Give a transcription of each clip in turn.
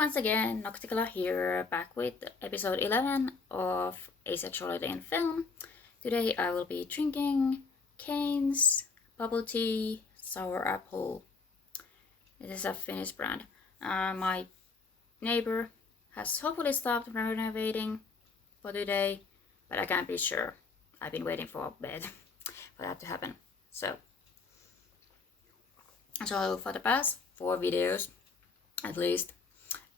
once again, Nocticola here, back with episode 11 of Asexuality in Film. Today I will be drinking Cane's bubble tea sour apple. This is a Finnish brand. My neighbor has hopefully stopped renovating for today, but I can't be sure. I've been waiting for a bit for that to happen. So for the past 4 videos, at least,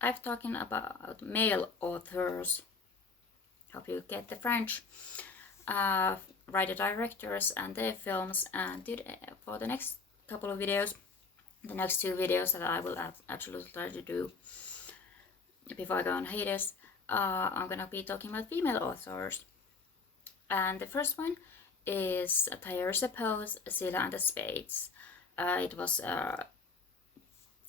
I've talking about male authors. Hope you get the French. Writer directors and their films, and for the next couple of videos, the next 2 videos that I will absolutely try to do before I go on hiatus, I'm gonna be talking about female authors. And the first one is Tyrese Poe's Selah and the Spades. It was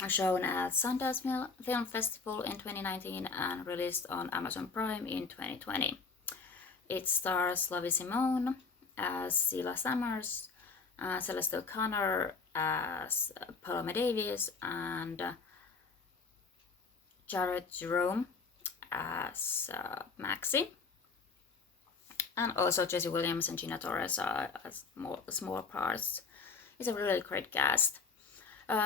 shown at Sundance Film Festival in 2019 and released on Amazon Prime in 2020. It stars Lovie Simone as Selah Summers, Celeste O'Connor as Paloma Davis, and Jared Jerome as Maxie. And also Jesse Williams and Gina Torres as small parts. It's a really great cast.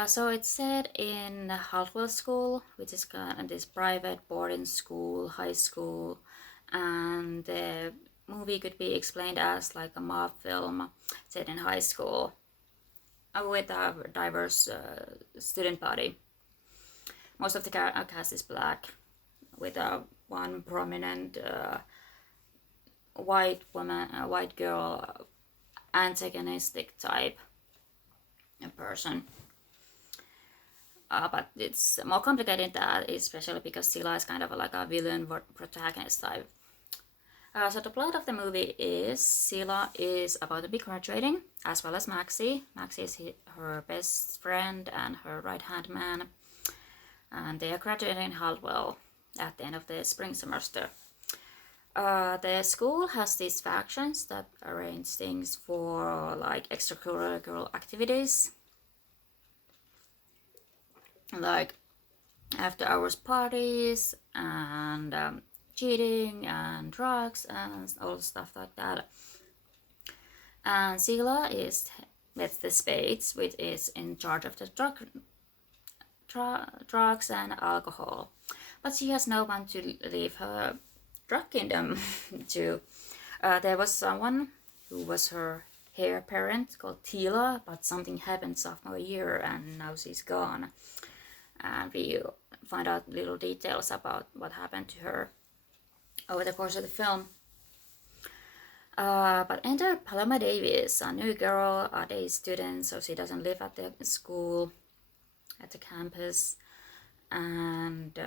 So it's set in Haldwell School, which is kind of this private boarding school, high school, and the movie could be explained as like a mob film set in high school with a diverse student body. Most of the cast is black, with one prominent white girl, antagonistic type person. But it's more complicated than that, especially because Selah is kind of like a villain protagonist type. So the plot of the movie is Selah is about to be graduating, as well as Maxie. Maxie is her best friend and her right-hand man. And they are graduating in Haldwell at the end of the spring semester. The school has these factions that arrange things for like extracurricular activities, like after-hours parties and cheating and drugs and all stuff like that. And Selah is with the Spades, which is in charge of the drugs and alcohol. But she has no one to leave her drug kingdom to. There was someone who was her heir apparent called Tila, but something happened sophomore year and now she's gone. And we find out little details about what happened to her over the course of the film. But enter Paloma Davis, a new girl, a day student, so she doesn't live at the school, at the campus. And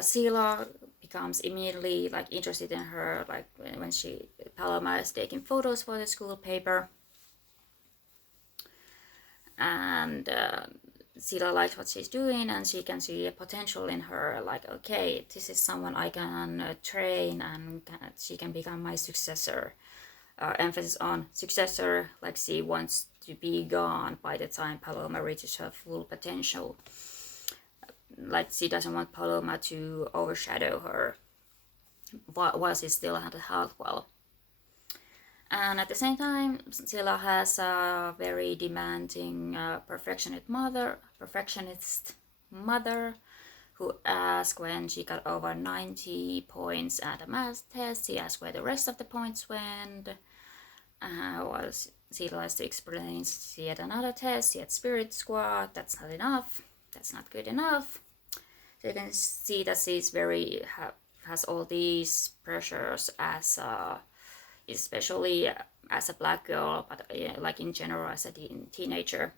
Selah becomes immediately like interested in her, like when Paloma is taking photos for the school paper. And Selah likes what she's doing, and she can see a potential in her, like, okay, this is someone I can train, and she can become my successor. Emphasis on successor, like she wants to be gone by the time Paloma reaches her full potential. Like she doesn't want Paloma to overshadow her while she's still at Haldwell. And at the same time, Selah has a very demanding perfectionist mother who asks when she got over 90 points at a math test. She asks where the rest of the points went. While Selah has to explain she had another test, she had Spirit Squad, that's not enough, that's not good enough. So you can see that she's has all these pressures as especially as a black girl, but like in general as a teenager.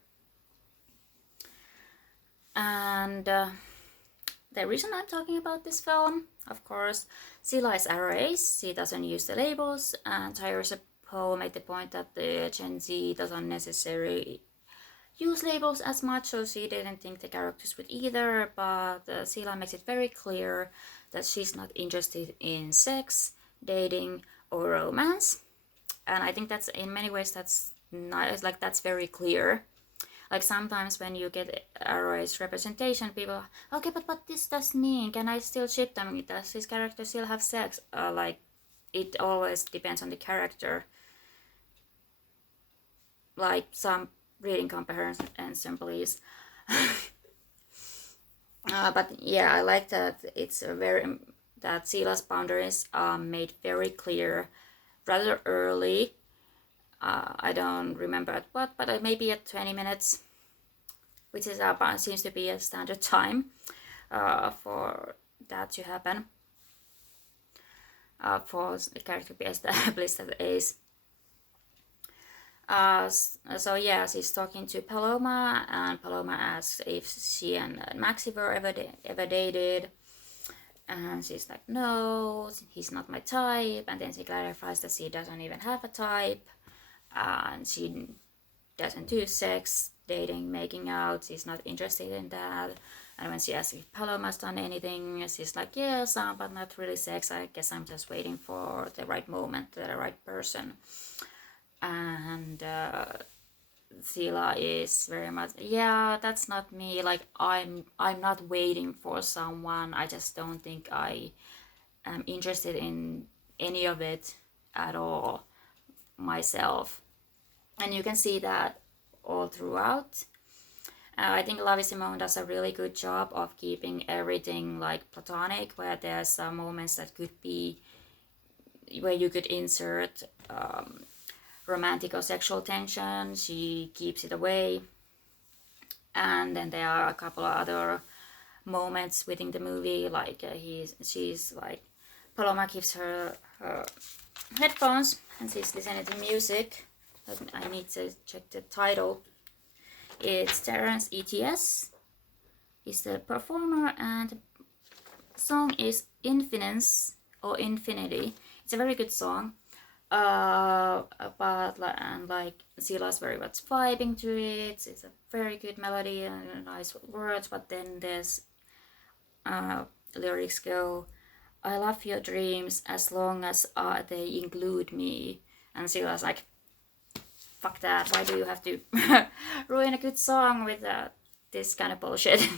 And the reason I'm talking about this film, of course, Selah is a race, she doesn't use the labels, and Tyrese Poe made the point that the Gen Z doesn't necessarily use labels as much, so she didn't think the characters would either, but Selah makes it very clear that she's not interested in sex, dating, or romance. And I think that's in many ways that's nice, like that's very clear. Like sometimes when you get ROA's representation, people are, okay, but what this does mean? Can I still ship them? Does this character still have sex? Like, it always depends on the character. Like some reading comprehension, please. But yeah, I like that it's a that Selah's boundaries are made very clear rather early. I don't remember at what, but maybe at 20 minutes, which is seems to be a standard time for that to happen. For the character to be established as ace. So yeah, she's talking to Paloma, and Paloma asks if she and Maxi were ever dated, and she's like, no, he's not my type. And then she clarifies that she doesn't even have a type, and she doesn't do sex, dating, making out. She's not interested in that. And when she asks if Paloma's done anything, she's like, yes, but not really sex. I guess I'm just waiting for the right moment, the right person. And Selah is very much, yeah, that's not me. Like, I'm not waiting for someone. I just don't think I am interested in any of it at all myself. And you can see that all throughout. I think Lavi Simone does a really good job of keeping everything like platonic, where there's some moments that could be where you could insert romantic or sexual tension. She keeps it away. And then there are a couple of other moments within the movie, like she's like, Paloma gives her headphones and she's listening to music. I need to check the title. It's Terrence ETS is the performer, and the song is Infinance or Infinity. It's a very good song. But like Selah's very much vibing to it. It's a very good melody and nice words. But then there's lyrics go, I love your dreams as long as they include me. And Selah's like, fuck that. Why do you have to ruin a good song with this kind of bullshit?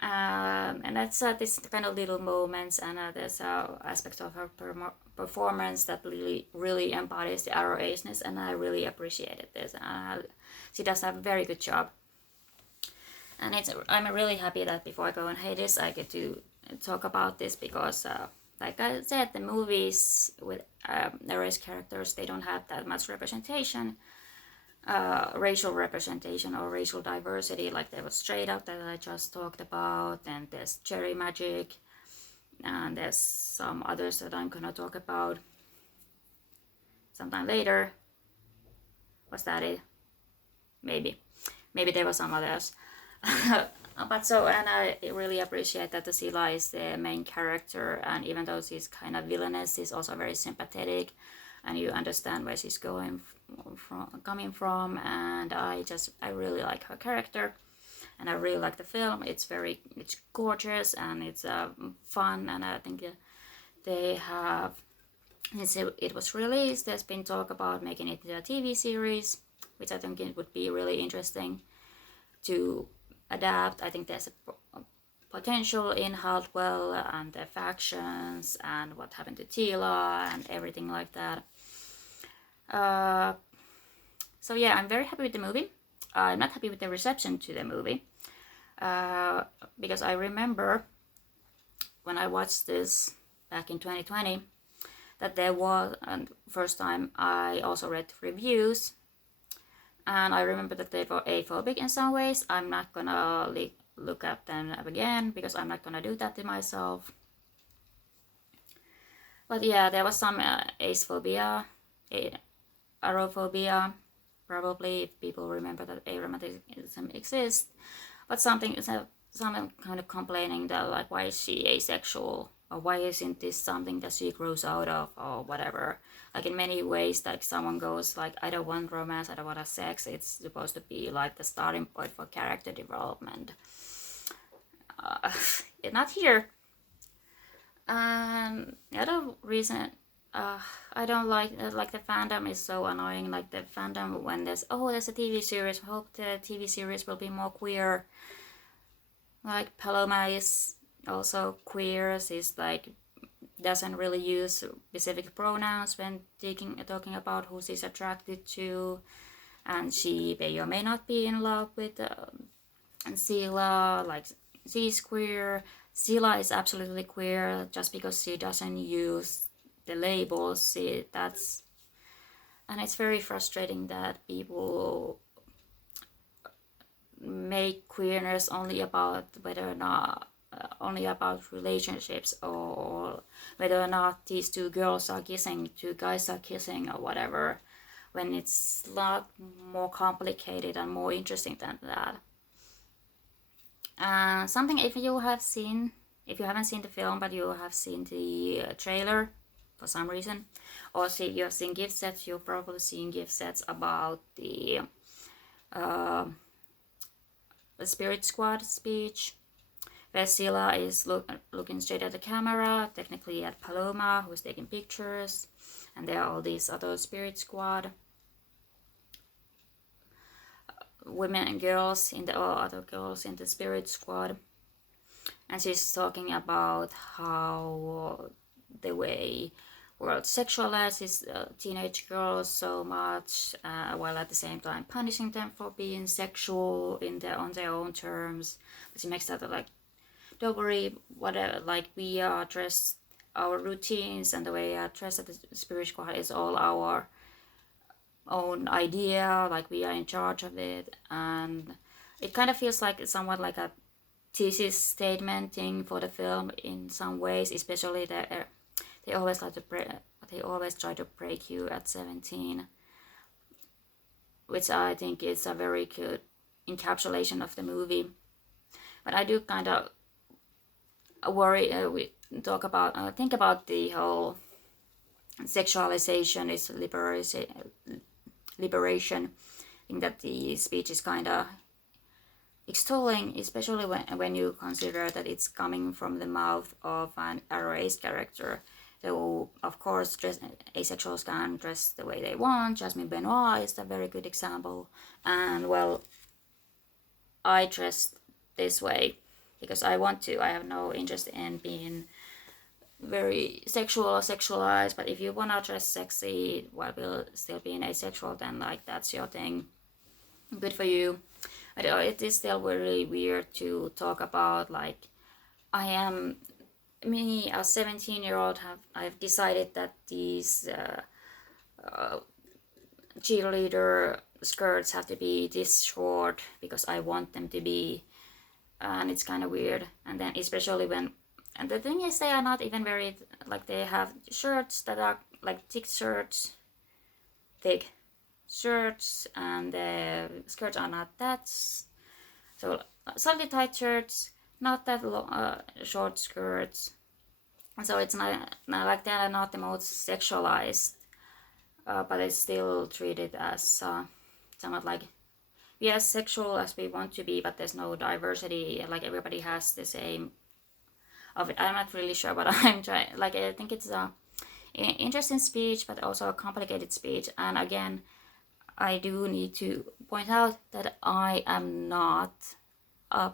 And that's this kind of little moments, and there's an aspect of her performance that really embodies the ROH-ness, and I really appreciated this. She does a very good job, and I'm really happy that before I go and hate this, I get to talk about this, because like I said, the movies with ROH characters, they don't have that much representation. Racial representation or racial diversity, like there was Straight Up that I just talked about, and there's Cherry Magic, and there's some others that I'm gonna talk about sometime later. Was that it? Maybe there was some others. But so, and I really appreciate that the Selah is the main character, and even though she's kind of villainous, she's also very sympathetic, and you understand where she's coming from, and I really like her character, and I really like the film. It's gorgeous, and it's fun, and I think they have, it was released, there's been talk about making it into a TV series, which I think it would be really interesting to adapt. I think there's a potential in Haldwell and the factions and what happened to Tila and everything like that. So yeah, I'm very happy with the movie. I'm not happy with the reception to the movie, because I remember when I watched this back in 2020 that there was, and first time I also read reviews, and I remember that they were aphobic in some ways. I'm not gonna look at them again, because I'm not gonna do that to myself. But yeah, there was some acephobia, arophobia, probably, if people remember that aromanticism exists. But someone kind of complaining that, like, why is she asexual, or why isn't this something that she grows out of, or whatever. Like, in many ways, like, someone goes like, I don't want romance, I don't want sex. It's supposed to be like the starting point for character development. Not here. The other reason I don't like the fandom is so annoying. Like the fandom when there's a TV series. Hope the TV series will be more queer. Like Paloma is also queer. She's like doesn't really use specific pronouns when talking about who she's attracted to, and she may or may not be in love with Selah. Like she's queer. Selah is absolutely queer just because she doesn't use the labels. And it's very frustrating that people make queerness only about whether or not only about relationships, or whether or not these two girls are kissing, two guys are kissing, or whatever, when it's a lot more complicated and more interesting than that. Something, if you haven't seen the film but you have seen the trailer for some reason, or you have seen gift sets, you've probably seen gift sets about the Spirit Squad speech, where Selah is looking straight at the camera, technically at Paloma, who's taking pictures, and there are all these other Spirit Squad women and girls other girls in the Spirit Squad, and she's talking about how the way world sexualizes teenage girls so much, while at the same time punishing them for being sexual on their own terms. But she makes that like, don't worry, whatever, like we are dressed, our routines and the way we are dressed at the Spirit Squad is all our own idea, like we are in charge of it. And it kind of feels like it's somewhat like a thesis statement thing for the film in some ways, especially they always try to break you at 17, which I think is a very good encapsulation of the movie. But I do kind of worry, think about the whole sexualization is liberation thing that the speech is kind of extolling, especially when you consider that it's coming from the mouth of an erased character. So of course asexuals can dress the way they want. Jasmine Benoit is a very good example, and well, I dress this way because I want to. I have no interest in being very sexual or sexualized, but if you want to dress sexy while still being asexual, then like that's your thing. Good for you. But it is still really weird to talk about like me, a 17-year-old, I've decided that these cheerleader skirts have to be this short because I want them to be, and it's kind of weird. And then especially and the thing is, they are not even very, like they have shirts that are like thick shirts, and the skirts are not that, so slightly tight shirts, not that short skirts, and so it's not like they are not the most sexualized, but it's still treated as somewhat like we are sexual as we want to be, but there's no diversity, like everybody has the same of it. I'm not really sure, but I'm trying, like I think it's a interesting speech, but also a complicated speech. And again, I do need to point out that I am not a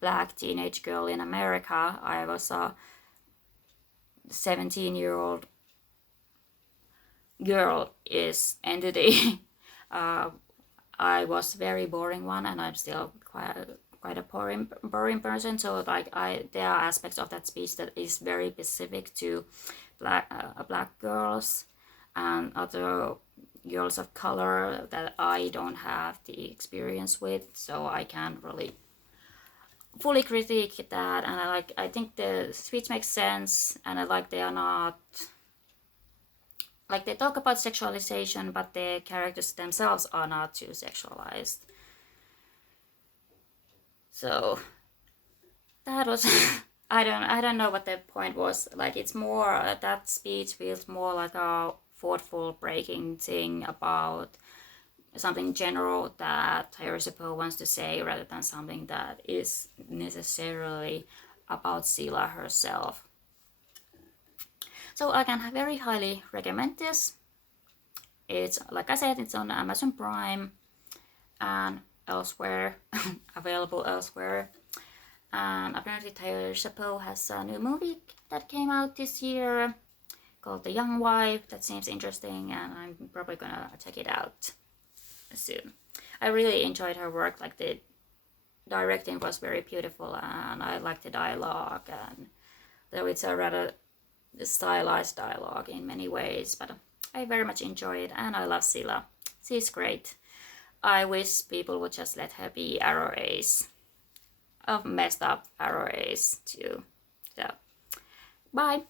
black teenage girl in America. I was a 17-year-old girl is entity. I was very boring one, and I'm still quite a boring person. So like there are aspects of that speech that is very specific to black girls and other girls of color that I don't have the experience with, so I can't really fully critique that. And I think the speech makes sense, and I like they are not like they talk about sexualization, but the characters themselves are not too sexualized. So that was I don't know what the point was. Like it's more that speech feels more like a thoughtful breaking thing about something general that Harrison Poe wants to say, rather than something that is necessarily about Selah herself. So I can very highly recommend this. It's, like I said, it's on Amazon Prime and elsewhere, available elsewhere. And apparently Taylor Chappelle has a new movie that came out this year called The Young Wife. That seems interesting, and I'm probably gonna check it out soon. I really enjoyed her work. Like, the directing was very beautiful, and I liked the dialogue, and though it's a rather stylized dialogue in many ways, but I very much enjoy it, and I love Selah. She's great. I wish people would just let her be Arrow Ace. Of messed up Arrow Ace too. So, bye.